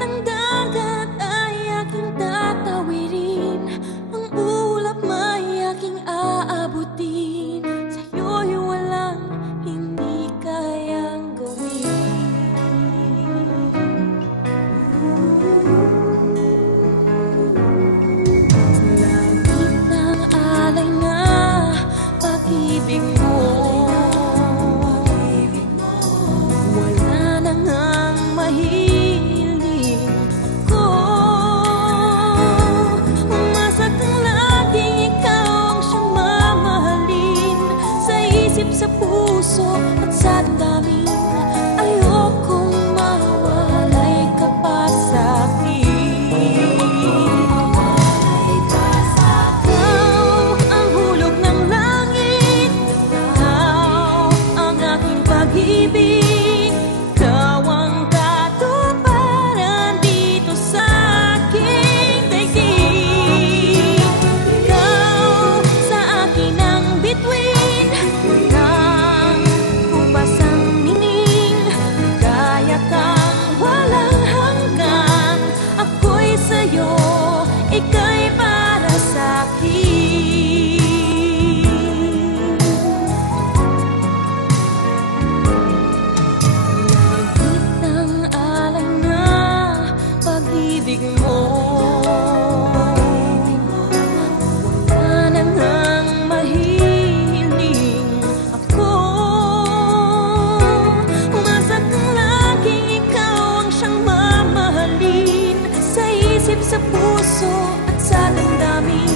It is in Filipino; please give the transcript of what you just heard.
ng dagat ay aking tatawirin, ang ulap may aking aabutin. Sa'yo'y walang hindi kayang gawin. Langit ng alay na pag-ibig mo, wala na ngang mahiling ako. Umasa kang laging ikaw ang siyang mamahalin, sa isip, sa puso at sa damdamin. Ayokong mawalay ka pa sa'kin. Ikaw ang hulog ng langit, ikaw ang aking pag-ibig, ikaw ang katuparan dito sa aking daigdig. Ikaw sa akin ang bituin ng kupasang nining, ligaya kang walang hanggan. Ako'y sa'yo, ika'y para sa'kin. Langit ng alay na pag-ibig mo, wala na ngang mahiling ako. Umasa kang laging ikaw ang siyang mamahalin, sa isip, sa puso at sa damdamin.